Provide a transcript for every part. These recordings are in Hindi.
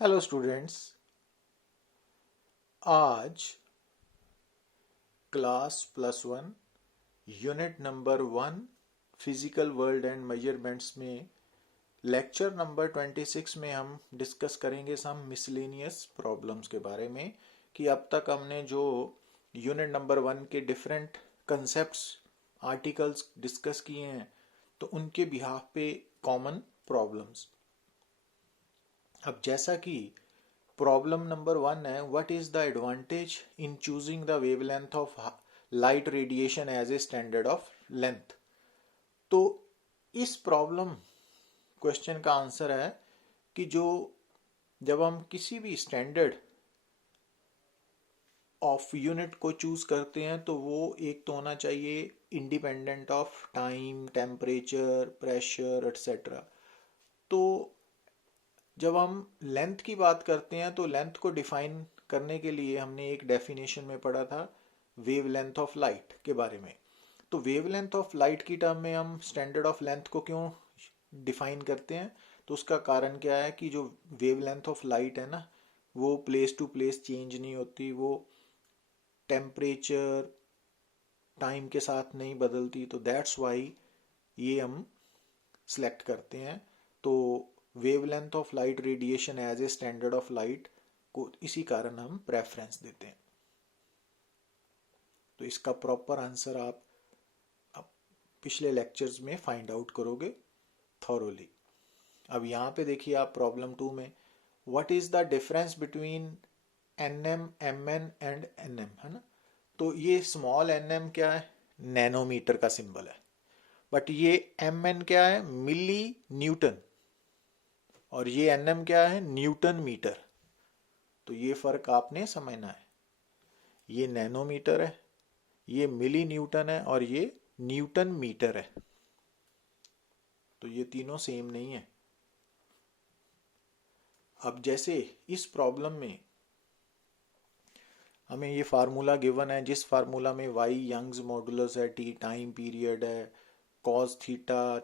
Hello students. आज class +1 unit number 1 physical world and measurements में लेक्चर नंबर 26 में हम डिस्कस करेंगे सम मिसलेनियस प्रॉब्लम्स के बारे में कि अब तक हमने जो यूनिट नंबर 1 के डिफरेंट कंसेप्ट्स आर्टिकल्स डिस्कस किए हैं तो उनके बिहाफ पे कॉमन प्रॉब्लम्स। अब जैसा कि प्रॉब्लम नंबर 1 है, what is the advantage in choosing the wavelength of light radiation as a standard of length. तो इस प्रॉब्लम क्वेश्चन का आंसर है कि जब हम किसी भी स्टैंडर्ड ऑफ यूनिट को चूज करते हैं तो वो एक तो होना चाहिए independent of time, temperature, pressure etcetera. तो जब हम लेंथ की बात करते हैं तो लेंथ को डिफाइन करने के लिए हमने एक डेफिनेशन में पढ़ा था वेवलेंथ ऑफ लाइट के बारे में। तो वेवलेंथ ऑफ लाइट की टर्म में हम स्टैंडर्ड ऑफ लेंथ को क्यों डिफाइन करते हैं, तो उसका कारण क्या है कि जो वेवलेंथ ऑफ लाइट है ना, वो प्लेस टू प्लेस चेंज नहीं होती, वो टेम्परेचर टाइम के साथ नहीं बदलती। तो दैट्स वाई ये हम सिलेक्ट करते हैं। तो wavelength of light radiation as a standard of light को इसी कारण हम प्रेफरेंस देते हैं। तो इसका प्रॉपर आंसर आप पिछले लेक्चर्स में फाइंड आउट करोगे थॉरोली। अब यहाँ पे देखिए आप प्रॉब्लम 2 में what is the difference between N M, M N and N M, है ना। तो ये स्मॉल एनएम क्या है, नैनोमीटर का सिंबल है, बट ये एमएन क्या है, मिली न्यूटन, और ये एनएम क्या है, न्यूटन मीटर। तो ये फर्क आपने समझना है। ये नैनोमीटर है, ये मिली न्यूटन है, और ये न्यूटन मीटर है। तो ये तीनों सेम नहीं है। अब जैसे इस प्रॉब्लम में हमें ये फार्मूला गिवन है, जिस फार्मूला में वाई यंग्स मॉडुलस है, टी टाइम पीरियड है, कॉस थीटा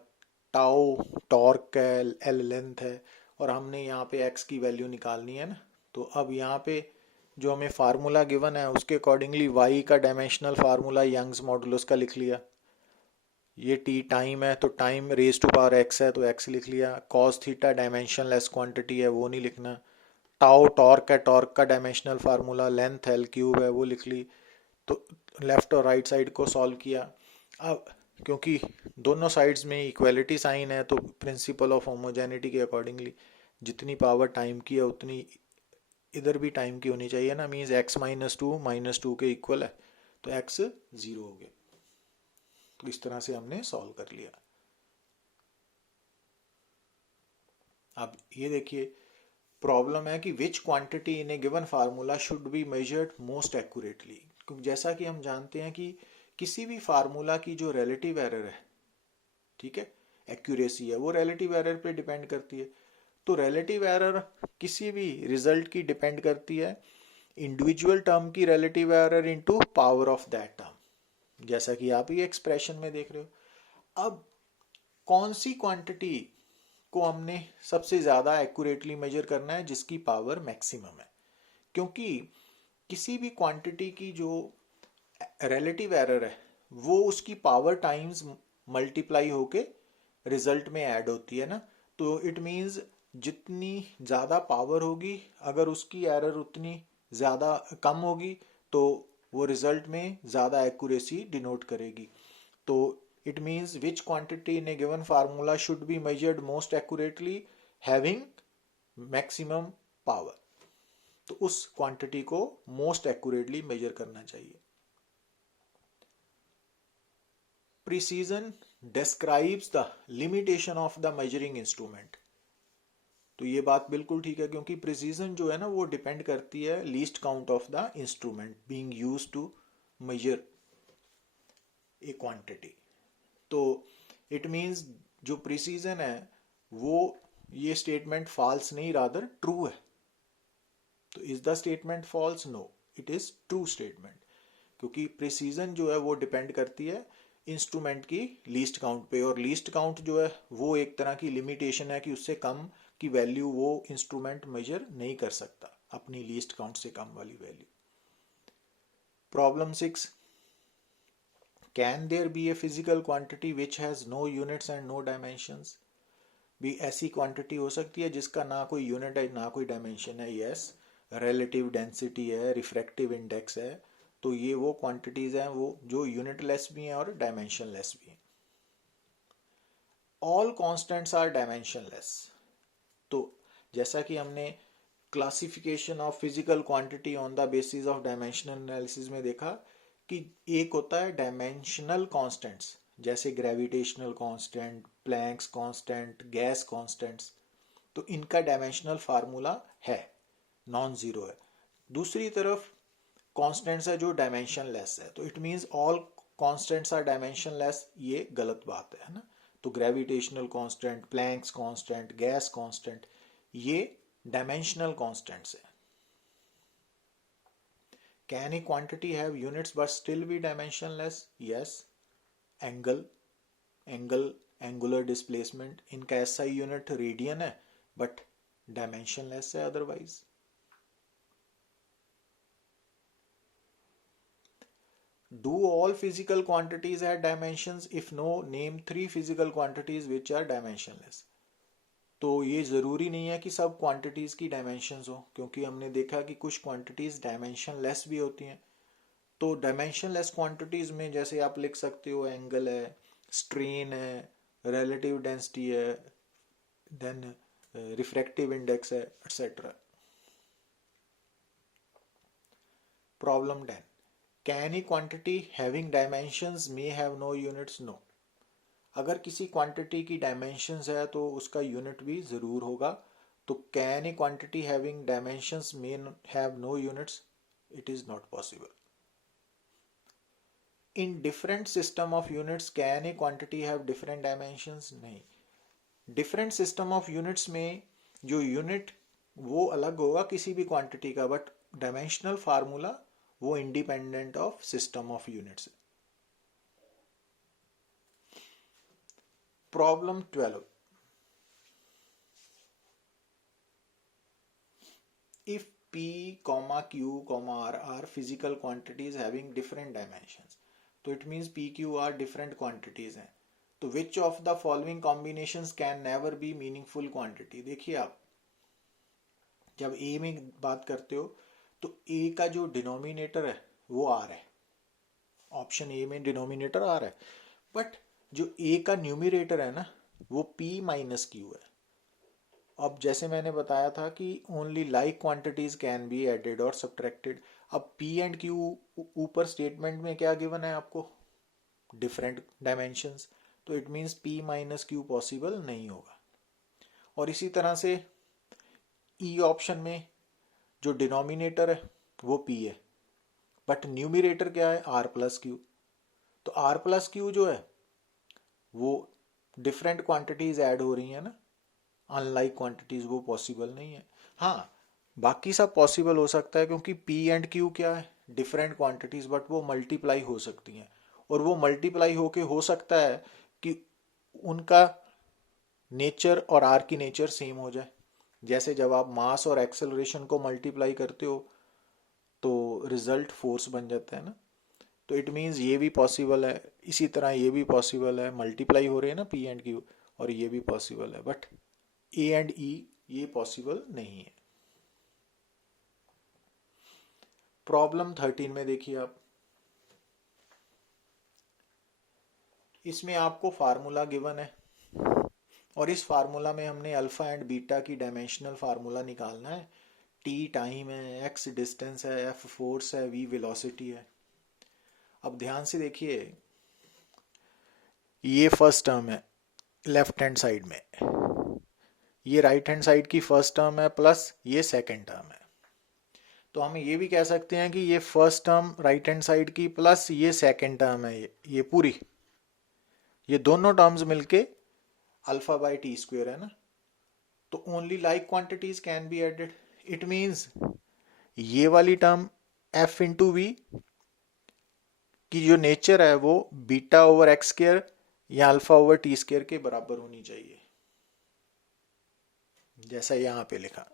टाउ टॉर्क है, एल लेंथ है, और हमने यहाँ पे एक्स की वैल्यू निकालनी है ना। तो अब यहाँ पे जो हमें फार्मूला गिवन है उसके अकॉर्डिंगली वाई का डायमेंशनल फार्मूला यंग्स मॉडुलस का लिख लिया। ये टी टाइम है तो time raise to power x है तो एक्स लिख लिया। Cos theta dimensionless quantity है, वो नहीं लिखना। टाउ टॉर्क है, टॉर्क का dimensional formula length L cube है, वो लिख ली। तो लेफ्ट और राइट साइड को सॉल्व किया। अब क्योंकि दोनों साइड्स में इक्वलिटी साइन है तो प्रिंसिपल ऑफ होमोजेनिटी के अकॉर्डिंगली जितनी पावर टाइम की है उतनी इधर भी टाइम की होनी चाहिए ना। मीन्स एक्स -2 के इक्वल है, तो एक्स 0 हो गया। तो इस तरह से हमने सॉल्व कर लिया। अब ये देखिए प्रॉब्लम है कि विच quantity in A given formula should be measured most accurately. क्योंकि जैसा कि हम जानते हैं कि किसी भी फार्मूला की जो रिलेटिव एरर है, ठीक है, एक्यूरेसी है, वो रिलेटिव एरर पे डिपेंड करती है। तो रिलेटिव एरर किसी भी रिजल्ट की डिपेंड करती है इंडिविजुअल टर्म की relative error into power of that term, जैसा कि आप ये एक्सप्रेशन में देख रहे हो। अब कौन सी क्वांटिटी को हमने सबसे ज़्यादा एक्यूरेटली मेजर करना है, जिसकी पावर मैक्सिमम है। क्योंकि किसी भी क्वांटिटी की जो रिलेटिव एरर है वो उसकी पावर टाइम्स मल्टीप्लाई होके रिजल्ट में ऐड होती है ना। तो इट मीन्स जितनी ज़्यादा पावर होगी, अगर उसकी एरर उतनी ज़्यादा कम होगी तो वो रिजल्ट में ज़्यादा एक्यूरेसी डिनोट करेगी। तो it means which quantity in a given formula should be measured most accurately having maximum power। तो उस क्वांटिटी को मोस्ट एक्यूरेटली मेजर करना चाहिए। Precision describes the limitation of the measuring instrument. तो ये बात बिल्कुल ठीक है, क्योंकि प्रिसीजन जो है ना वो डिपेंड करती है least count of the instrument being used to measure a quantity. तो इट मीन्स जो प्रिसीजन है वो, ये स्टेटमेंट फॉल्स नहीं रादर ट्रू है। तो is the statement false? No, it is true statement. क्योंकि प्रिसीजन जो है वो डिपेंड करती है इंस्ट्रूमेंट की लीस्ट काउंट पे, और लीस्ट काउंट जो है वो एक तरह की लिमिटेशन है कि उससे कम की वैल्यू वो इंस्ट्रूमेंट मेजर नहीं कर सकता अपनी लीस्ट काउंट से कम वाली value. Problem 6, can there be a physical quantity which has no units and no dimensions? भी ऐसी क्वांटिटी हो सकती है जिसका ना कोई यूनिट है ना कोई डायमेंशन है। यस, रिलेटिव डेंसिटी है, रिफ्रैक्टिव इंडेक्स है, तो ये वो क्वांटिटीज हैं वो जो यूनिटलेस भी हैं और डायमेंशनलेस भी हैं। All constants are dimensionless. तो जैसा कि हमने classification of physical quantity on the basis of dimensional analysis में देखा कि एक होता है डायमेंशनल कांस्टेंट्स, जैसे gravitational constant, Planck's constant, gas constants, तो इनका डायमेंशनल फार्मूला है, नॉन जीरो है। दूसरी तरफ कांस्टेंट्स है जो डायमेंशनलेस है, तो it means all constants are dimensionless, ये गलत बात है ना। तो gravitational constant, Planck's constant, gas constant, ये डायमेंशनल कांस्टेंट्स है। Can a quantity have units but still be dimensionless? Yes, angular displacement, इनका ऐसा यूनिट रेडियन है बट डायमेंशनलेस है otherwise. Do all physical quantities have dimensions? If no, name 3 physical quantities which are dimensionless. तो ये ज़रूरी नहीं है कि सब क्वांटिटीज़ की डायमेंशंस हो, क्योंकि हमने देखा कि कुछ क्वांटिटीज़ डायमेंशनलेस भी होती हैं। तो डायमेंशनलेस क्वांटिटीज़ में जैसे आप लिख सकते हो एंगल है, स्ट्रेन है, रिलेटिव डेंसिटी है, देन रिफ्रैक्टिव इंडेक्स है, etcetera. Problem 10, can a quantity having dimensions may have no units? No. अगर किसी क्वांटिटी की डायमेंशंस है तो उसका यूनिट भी जरूर होगा। तो can a quantity having dimensions may have no units? It is not possible. In different system of units can a quantity have different dimensions? नहीं। डिफरेंट सिस्टम ऑफ यूनिट्स में जो यूनिट वो अलग होगा किसी भी क्वांटिटी का, बट डायमेंशनल फार्मूला वो independent of system of units. Problem 12, if p, q, r are physical quantities having different dimensions, तो it means p, q are different quantities हैं, तो which of the following combinations can never be meaningful quantity? देखिए आप जब a में बात करते हो तो a का जो डिनोमिनेटर है वो r है, ऑप्शन ए में डिनोमिनेटर r है, बट जो a का न्यूमिरेटर है ना वो p माइनस q है। अब जैसे मैंने बताया था कि only like quantities can be added और सब्ट्रैक्टेड। अब p एंड q ऊपर स्टेटमेंट में क्या गिवन है आपको? डिफरेंट डायमेंशंस, तो it means p minus q possible नहीं होगा। और इसी तरह से e ऑप्शन में जो डिनोमिनेटर है वो p है, बट न्यूमिरेटर क्या है? r plus q। तो r प्लस q जो है वो डिफरेंट क्वांटिटीज ऐड हो रही है ना, अनलाइक क्वांटिटीज, वो पॉसिबल नहीं है। हाँ, बाकी सब पॉसिबल हो सकता है क्योंकि p एंड q क्या है? डिफरेंट क्वांटिटीज, बट वो मल्टीप्लाई हो सकती हैं, और वो मल्टीप्लाई होके हो सकता है कि उनका नेचर और r की नेचर सेम हो जाए। जैसे जब आप मास और एक्सेलरेशन को मल्टीप्लाई करते हो तो रिजल्ट फोर्स बन जाता है ना, तो इट मीन्स ये भी पॉसिबल है, इसी तरह ये भी पॉसिबल है, मल्टीप्लाई हो रहे हैं ना p एंड q, और ये भी पॉसिबल है, बट a एंड e ये पॉसिबल नहीं है। प्रॉब्लम 13 में देखिए आप, इसमें आपको फार्मूला गिवन है और इस फार्मूला में हमने अल्फा एंड बीटा की डायमेंशनल फार्मूला निकालना है। t टाइम है, x डिस्टेंस है, f फोर्स है, v वेलोसिटी है। अब ध्यान से देखिए, ये फर्स्ट टर्म है लेफ्ट हैंड साइड में, ये राइट हैंड साइड की फर्स्ट टर्म है, प्लस ये सेकंड टर्म है। तो हम ये भी कह सकते हैं कि ये first term right hand side की प्लस ये सेकंड टर्म है, ये पूरी, ये दोनों टर्म्स मिलके अल्फा बाई टी स्क्वेयर है ना। तो only like quantities can be added, it means ये वाली टर्म f इंटू वी की जो नेचर है वो बीटा ओवर एक्स स्क्वायर या अल्फा ओवर टी स्क्वायर के बराबर होनी चाहिए। जैसा यहाँ पे लिखा।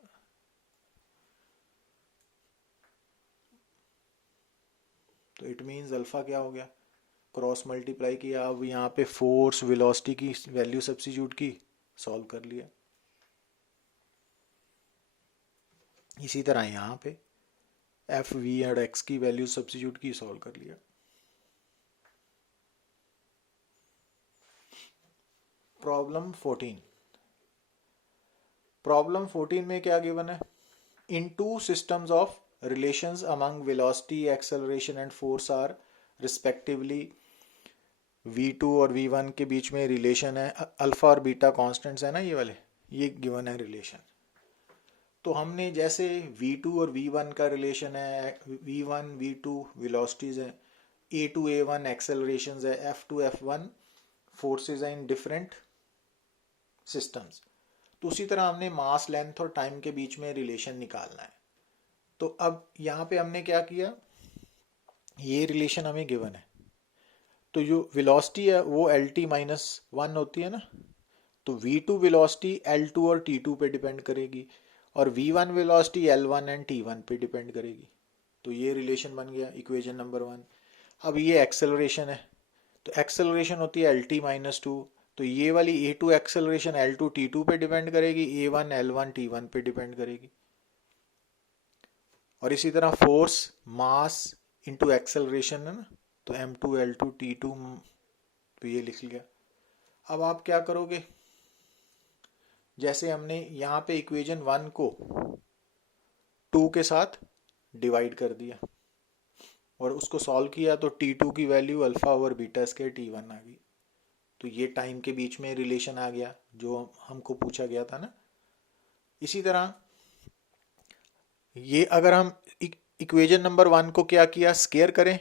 तो इट मीन्स अल्फा क्या हो गया, क्रॉस मल्टीप्लाई किया, अब यहाँ पे फोर्स वेलोसिटी की वैल्यू सब्स्टिट्यूट की, सॉल्व कर लिया। इसी तरह यहाँ पे एफ वी और एक्स की वैल्यू सब्स्टिट्यूट की, सॉल्व कर लिया। प्रॉब्लम 14। प्रॉब्लम 14 में क्या गिवन है, in two systems of relations among velocity, acceleration and force are respectively v2 और v1 के बीच में रिलेशन है, अल्फा और बीटा कांस्टेंट्स है ना ये वाले, ये गिवन है रिलेशन। तो हमने जैसे v2 और v1 का रिलेशन है, v1 v2 वेलोसिटीज है, a2 a1 एक्सेलरेशंस है, f2 f1 फोर्सेस हैं इन डिफरेंट सिस्टम्स। तो उसी तरह हमने मास, लेंथ और टाइम के बीच में रिलेशन निकालना है। तो अब यहाँ पे हमने क्या किया, ये रिलेशन हमें गिवन है, तो जो वेलोसिटी है वो एल टी माइनस वन होती है ना, तो v2 वेलोसिटी L2 और T2 पे डिपेंड करेगी, और v1 velocity L1 and T1 पे डिपेंड करेगी। तो ये रिलेशन बन गया इक्वेशन नंबर 1। अब ये एक्सेलरेशन है, तो एक्सेलरेशन होती है LT माइनस टू, तो ये वाली A2 एक्सेलरेशन L2 T2 पे डिपेंड करेगी, A1 L1 T1 पे डिपेंड करेगी। और इसी तरह फोर्स मास इंटू एक्सेलरेशन है ना, तो M2 L2 T2, तो ये लिख लिया। अब आप क्या करोगे, जैसे हमने यहाँ पे इक्वेशन 1 को 2 के साथ डिवाइड कर दिया और उसको सॉल्व किया, तो T2 की value alpha over beta square T1 आ गई। तो ये टाइम के बीच में रिलेशन आ गया जो हमको पूछा गया था ना। इसी तरह ये अगर हम इक्वेशन नंबर 1 को क्या किया, स्क्वायर करें,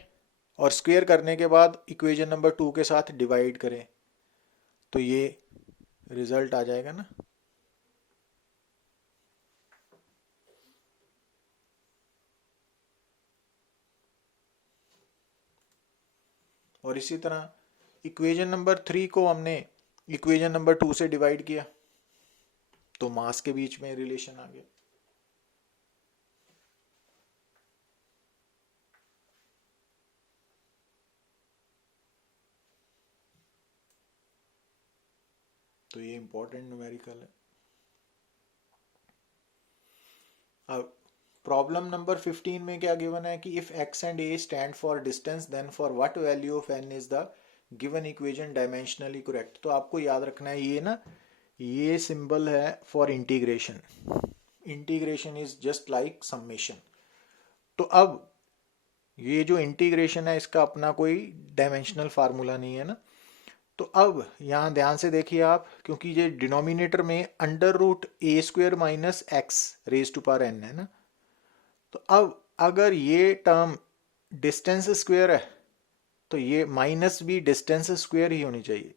और स्क्वायर करने के बाद इक्वेशन नंबर 2 के साथ डिवाइड करें, तो ये रिजल्ट आ जाएगा ना। और इसी तरह इक्वेशन नंबर 3 को हमने इक्वेशन नंबर 2 से डिवाइड किया, तो मास के बीच में रिलेशन आ गया। तो ये इंपॉर्टेंट न्यूमेरिकल है। अब प्रॉब्लम नंबर 15 में क्या गिवन है कि if x and a stand for distance then for what value of n is the given equation dimensionally correct. तो आपको याद रखना है ये ना, ये सिंबल है for integration, integration is just like summation. तो अब ये जो इंटीग्रेशन है इसका अपना कोई डायमेंशनल फार्मूला नहीं है ना। तो अब यहाँ ध्यान से देखिए आप, क्योंकि ये डिनोमिनेटर में under root a square minus x raise to power n है ना, तो अब अगर ये टर्म डिस्टेंस स्क्वेयर है तो ये माइनस भी डिस्टेंस स्क्वेयर ही होनी चाहिए,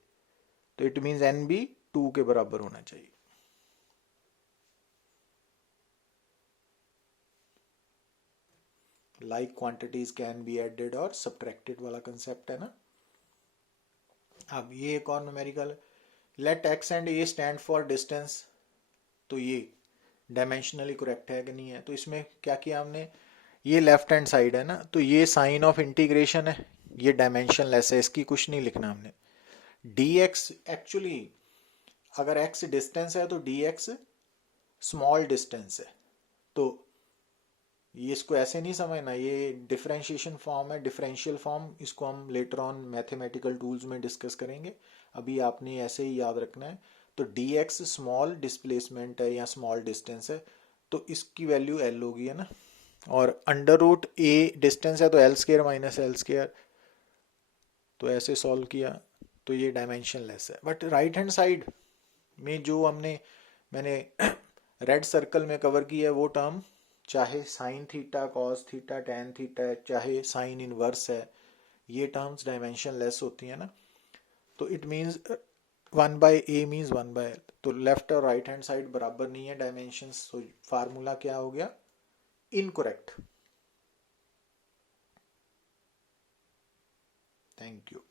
तो इट मीन्स n भी 2 के बराबर होना चाहिए। Like quantities can be added और सब्ट्रैक्टेड वाला कंसेप्ट है ना। अब ये एक और numerical, let x and a stand for distance, तो ये डायमेंशनली करेक्ट है कि नहीं है। तो इसमें क्या किया हमने, ये लेफ्ट हैंड साइड है ना, तो ये साइन ऑफ इंटीग्रेशन है, ये डायमेंशनलेस है, इसकी कुछ नहीं लिखना हमने। dx एक्चुअली अगर x डिस्टेंस है तो dx स्मॉल डिस्टेंस है, तो ये इसको ऐसे नहीं समझना, ये डिफरेंशिएशन फॉर्म है, डिफरेंशियल फॉर्म, इसको हम लेटर ऑन मैथमेटिकल टूल्स में डिस्कस करेंगे, अभी आपने ऐसे ही याद रखना है। तो dx स्मॉल डिस्प्लेसमेंट है या स्मॉल डिस्टेंस है, तो इसकी वैल्यू l होगी है ना, और अंडर रूट a डिस्टेंस है तो l square minus l square, तो ऐसे सॉल्व किया, तो ये डायमेंशन लेस है। बट राइट हैंड साइड में जो मैंने रेड सर्कल में कवर किया है वो टर्म, चाहे sine theta, cos theta, tan theta, चाहे साइन इनवर्स है, ये टर्म्स डायमेंशन लेस होती है ना। तो it means 1/a means 1/l, तो लेफ्ट और राइट हैंड साइड बराबर नहीं है डायमेंशंस, तो फार्मूला क्या हो गया, इनकरेक्ट। Thank you.